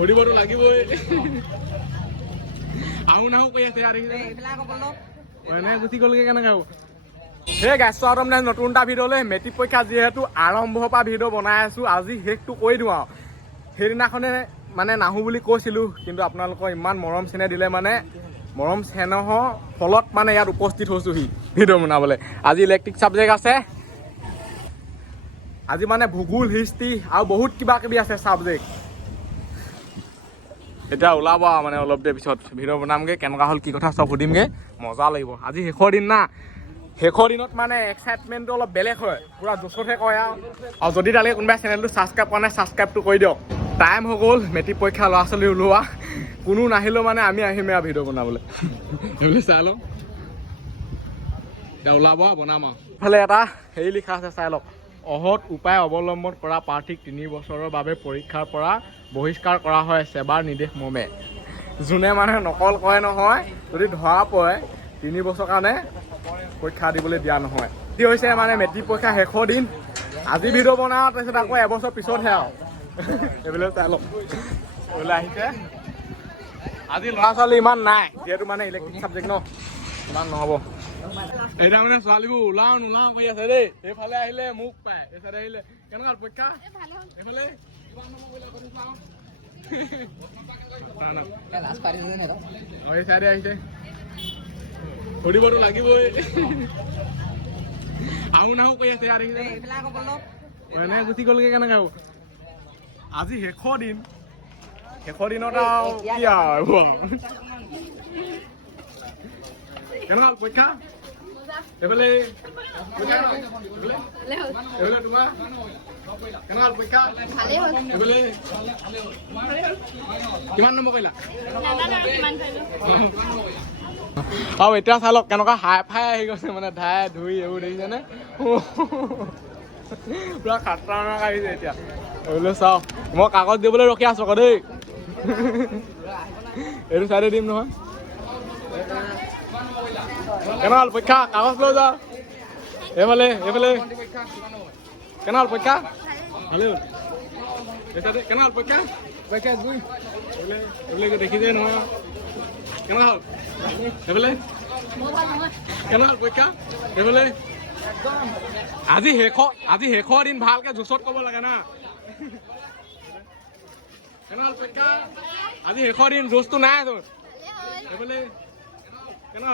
সুধিবতো লাগিবই আহো নাহো কৈ আছে এনে গুচি গ'লগে কেনেকৈ হ'ব সেই গাইছ মানে নতুন এটা ভিডিঅ'লৈ মেট্ৰিক পৰীক্ষা যিহেতু আৰম্ভৰ পৰা ভিডিঅ' বনাই আছোঁ আজি শেষটো কৈ দিওঁ আৰু সেইদিনাখনে মানে নাহো বুলি কৈছিলোঁ কিন্তু আপোনালোকৰ ইমান মৰম চেনেহ দিলে মানে মৰম চেনেহৰ ফলত মানে ইয়াত উপস্থিত হৈছোঁহি ভিডিঅ' বনাবলৈ আজি ইলেক্ট্ৰিক ছাবজেক্ট আছে আজি মানে ভূগোল হিষ্ট্ৰী আৰু বহুত কিবা কিবি আছে ছাবজেক্ট এতিয়া ওলাব মানে অলপ দেৰি পিছত ভিডিঅ' বনামগৈ কেনেকুৱা হ'ল কি কথা চব সুধিমগৈ মজা লাগিব আজি শেষৰ দিন না শেষৰ দিনত মানে এক্সাইটমেণ্টটো অলপ বেলেগ হয় পুৰা জোচতহে কয় আৰু যদি তালৈকে কোনোবাই চেনেলটো ছাবস্ক্ৰাইব কৰা নাই ছাবস্ক্ৰাইবটো কৰি দিয়ক টাইম হৈ গ'ল মেট্ৰিক পৰীক্ষা ল'ৰা ছোৱালী ওলোৱা কোনো নাহিলেও মানে আমি আহিমেই আৰু ভিডিঅ' বনাবলৈ সেইবুলি চাই লওঁ এতিয়া ওলাব বনাম আৰু ইফালে এটা হেৰি লিখা আছে চাই লওক অহৎ উপায় অৱলম্বন কৰা প্ৰাৰ্থীক 3 বছৰৰ বাবে পৰীক্ষাৰ পৰা বহিষ্কাৰ কৰা হয় সেৱাৰ নিৰ্দেশ মৰ্মে যোনে মানে নকল কৰে নহয় যদি ধৰা পৰে 3 বছৰ কাৰণে পৰীক্ষা দিবলৈ দিয়া নহয় কি হৈছে মানে মেট্ৰিক পৰীক্ষা শেষৰ দিন আজি ভিডিঅ' বনাওঁ তাৰপিছত আকৌ এবছৰ পিছতহে আৰু এইবিলাক চাই লওক ওলাই আহিছে আজি ল'ৰা ছোৱালী ইমান নাই যিহেতু মানে ইলেক্ট্ৰিক ছাবজেক্ট ন ইমান নহ'ব এতিয়া মানে ছোৱালীবোৰ ওলাও নোলাও কৰি আছে দেই এইফালে আহিলে মোক পায় এইফালে আহিলে কেনেকুৱা পৰীক্ষা এইফালে এই চাইডে আহিছে সুধিবতো লাগিবই আহো নাহো কৰি আছে এনে গুচি গ'লগে কেনেকৈ হ'ব আজি শেষৰ দিনত আৰু কি আৰু কেনেকুৱা পৰীক্ষা এইফালে তোমাৰ কেনেকুৱা পৰীক্ষা এইফালে কিমান নম্বৰ কৰিলা আৰু এতিয়া চাই লওক কেনেকুৱা হাই ফাই আহি গৈছে মানে ধাই ধুই এইবোৰ দেখিছেনে পুৰা খাতৰানাক আহিছে এতিয়া এইবোলে চাওক মই কাগজ দিবলৈ ৰখি আছোঁ আকৌ দেই এইটো চাইডে দিম নহয় কেনেকুৱা পৰীক্ষা কাগজ লৈ যাওঁ এইফালে কেনেকুৱা পৰীক্ষা ভালে হ'ল কেনেকুৱা পৰীক্ষা এইবিলাক দেখিছে নহয় কেনেকুৱা হ'ল এইফালে কেনেকুৱা পৰীক্ষা এইফালে আজি শেষৰ দিন ভালকে জোচত ক'ব লাগে না কেনেকুৱা পৰীক্ষা আজি শেষৰ দিন জোচটো নাই তোৰ এইফালে কেনেকুৱা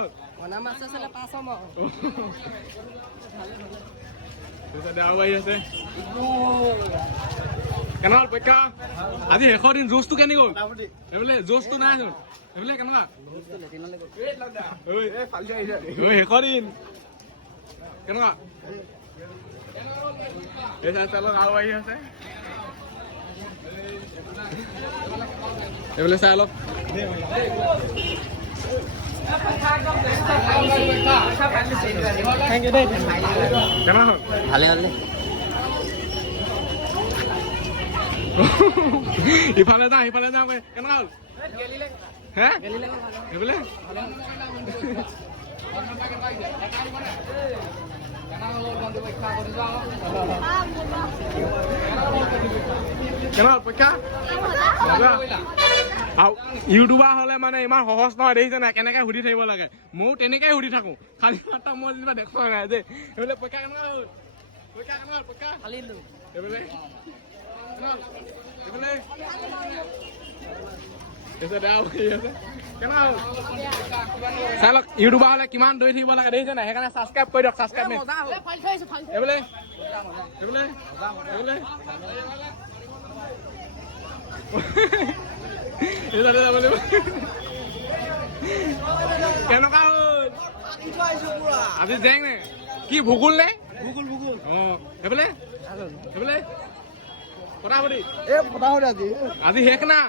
আছে কেনেকুৱা পৰীক্ষা আজি শেষৰ দিন জোচটো কেনে গ'ল এইফালে জোচটো নাই তোৰ এইফালে কেনেকুৱা শেষৰ দিন কেনেকুৱা এই চাই লওক আৰু আহি আছে এইফালে চাই লওক কেনেকুৱা হ'ল ভালে হ'ল ইফালে যাওঁ কেনেকুৱা হ'ল হে এইফালে কেনেকুৱা পৰীক্ষা আৰু ইউটিউবাৰ হ'লে মানে ইমান সহজ নহয় দেখিছে নাই কেনেকৈ সুধি থাকিব লাগে ময়ো তেনেকৈ সুধি থাকোঁ খালি মাত্ৰ মই যেনিবা দেখুওৱা নাই দেই এইফালে পৰীক্ষা কেনেকুৱা হ'ল পৰীক্ষা এইফালে চাই লওক ইউটিউবাৰ হ'লে কিমান দৌৰি থাকিব লাগে দেখিছে নাই সেইকাৰণে ছাবস্ক্ৰাইব কৰি দিয়ক ছাবস্ক্ৰাইব কেনেকুৱা হ'ল আজি জেং নে কি ভূগোল নে অঁ সেইফালে ফটাফটি আজি শেষ না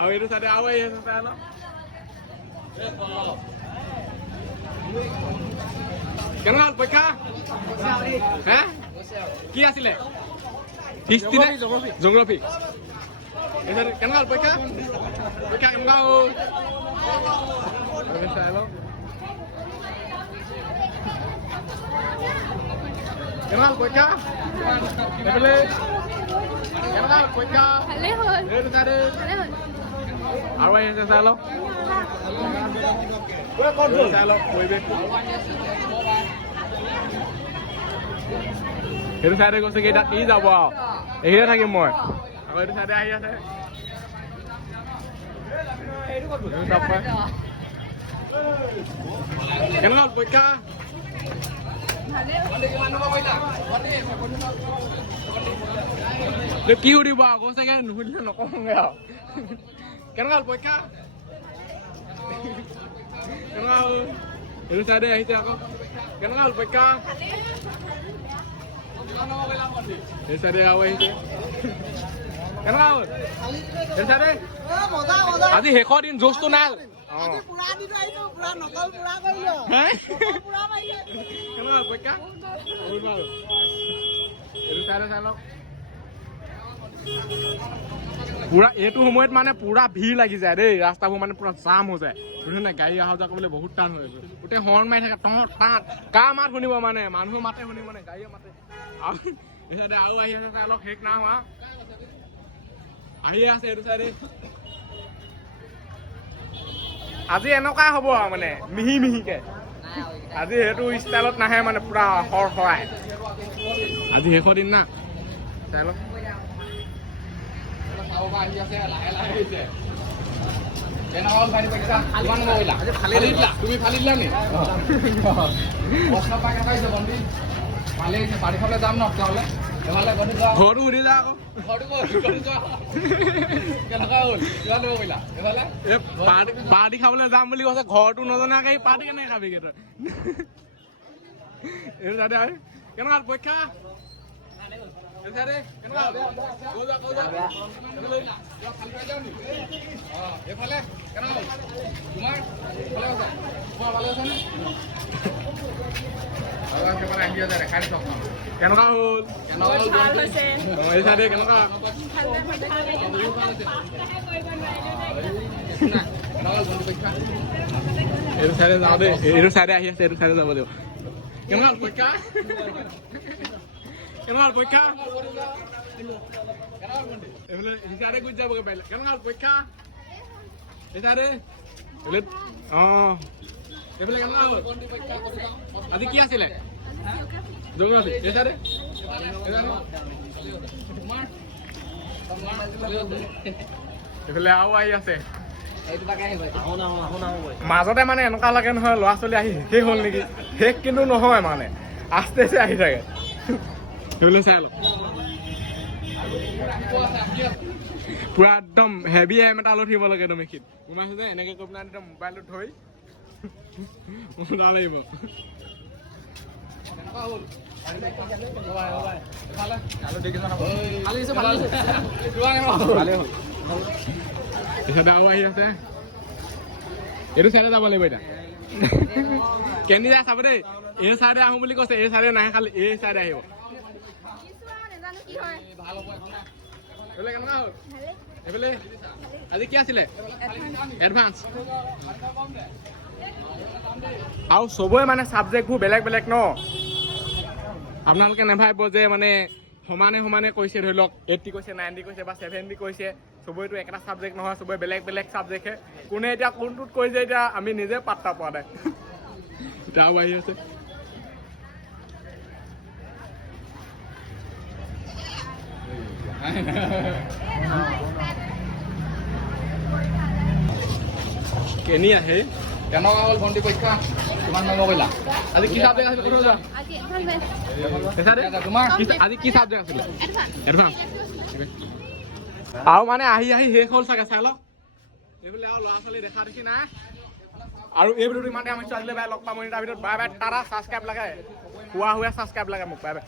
আৰু এইটো চাইডে আৰু আহি আছে চাই লওক কেনেকুৱা হ'ল পৰীক্ষা হে কি আছিলে হিষ্ট্ৰী নে জিঅ'গ্ৰাফী কেনেকুৱা হ'ল পৰীক্ষা কেনেকুৱা হ'ল চাই লওক কেনেকুৱা হ'ল পৰীক্ষা এইফালে কেনেকুৱা হ'ল পৰীক্ষা? ভালেই হ'ল। এইটো চাই দে। ভালেই হ'ল। আৰু আহি আছে চাই লওক। চাই লওক পৰিৱেশটো। সেইটো চাইডে গৈছে কি এতিয়া কি যাব আৰু এইখিনিতে থাকিম মই আকৌ এইটো চাইডে আহি আছে কেনেকুৱা হ'ল পৰীক্ষা কি সুধিব আকৌ চাগে নুসুধিলে নকওঁগে আৰু কেনেকুৱা হ'ল পৰীক্ষা কেনেকুৱা হ'ল এইটো চাইডে আহিছে আকৌ কেনেকুৱা হ'ল পৰীক্ষা এই চাইডে আৰু আহিছে কেনেকুৱা হ'ল এই চাইডে আজি শেষৰ দিন জোচটো নাই কেনেকুৱা হ'ল পৰীক্ষা এইটো চাইডে চাই লওক পুৰা এইটো সময়ত মানে পুৰা ভিৰ লাগি যায় দেই ৰাস্তাবোৰ মানে পুৰা জাম হৈ যায় বুজিছে গাড়ী অহা যোৱা কৰিবলৈ বহুত টান হৈ যায় গোটেই হৰ্ণ মাৰি থাকে টঙৰ টান কাৰ মাত শুনিব মানে মানুহ মাতে শুনিব মানে গাড়ীয়ে মাতে এইচাইডে আৰু আহি আছে চাই অলপ শেষ না হোৱা আহিয়ে আছে এইটো চাইডে আজি এনেকুৱাই হ'ব আৰু মানে মিহি মিহিকে আজি সেইটো ষ্টাইলত নাহে মানে পুৰা সৰ সৰাই আজি শেষৰ দিন না চাই লওক আহি আছে লাহে লাহে আহিছে তুমি ফালি দিলা নি ভালে হৈছে পাৰি খাবলৈ যাম ন তেতিয়াহ'লে ঘৰটো সুধি যা আকৌ কেনেকুৱা হ'ল কিমান দিব পাৰিলা পাৰ্টি খাবলৈ যাম বুলি কৈছে ঘৰটো নজনাকে পাৰ্টি কেনেকৈ খাবি তই এইটো তাতে আহি কেনেকুৱা পৰীক্ষা এইফালে কেনেকুৱা তোমাৰ ভালে আছে নে আহি আছে দেখাই দিছ কেনেকুৱা হ'ল এই চাইডে কেনেকুৱা এইটো চাইডে যাওঁ দেই এইটো চাইডে আহি আছে এইটো চাইডে যাব লাগিব কেনেকুৱা হ'ল পৰীক্ষা কেনেকুৱা পৰীক্ষা এইফালে হিচাৰে গুচি যাবগৈ পাৰিলে কেনেকুৱা হ'ল পৰীক্ষা হিচাৰে অঁ এইফালে কেনেকুৱা হ'ল আজি কি আছিলে জোগ্ৰাফী হিচাৰে এইফালে আৰু আহি আছে মাজতে মানে এনেকুৱা লাগে নহয় ল'ৰা ছোৱালী আহি শেষ হ'ল নেকি শেষ কিন্তু নহয় মানে আস্তে আস্তে আহি থাকে সেইবিলাক চাই লওক পুৰা একদম হেভি এম এটা লৈ থাকিব লাগে একদম এইখিনিত সোমাইছে যে এনেকৈ কৰি পেলাই একদম মোবাইলটো ধৰি মজা লাগিব আৰু আহি আছে এইটো চাইডে যাব লাগিব এতিয়া কেনি যায় চাব দেই এই চাইডে আহোঁ বুলি কৈছে এই চাইডে নাহে খালি এই চাইডে আহিব এইফালে আজি কি আছিলে এডভান্স আৰু চবৰে মানে ছাবজেক্টবোৰ বেলেগ বেলেগ ন আপোনালোকে নেভাবিব যে মানে সমানে সমানে কৈছে ধৰি লওক 80 কৈছে 90 কৈছে বা 70 কৈছে চবৰেতো একেটা ছাবজেক্ট নহয় চবৰে বেলেগ বেলেগ ছাবজেক্টহে কোনে এতিয়া কোনটোত কৈছে এতিয়া আমি নিজে পাত্তা পোৱা নাই এতিয়া আৰু আহি আছে কেনি আহে কেনেকুৱা হ'ল ভণ্টি পৰীক্ষা কিমান নম্বৰ কৰিলা আজি কি ছাবজেক্ট আছিল তোমাৰ আজি কি ছাবজেক্ট আছিলে এডভান্স আৰু মানে আহি আহি শেষ হ'ল চাগে চাই লওক এইবোলে আৰু ল'ৰা ছোৱালী দেখা দেখি নাই আৰু এই ভিডিঅ'টো ইমানতে আমি ছোৱালীলৈ বাই লগ পাম তাৰ ভিতৰত বাই বাই টাটা ছাবস্ক্ৰাইব লাগে হোৱা ছাবস্ক্ৰাইব লাগে মোক বাই বাই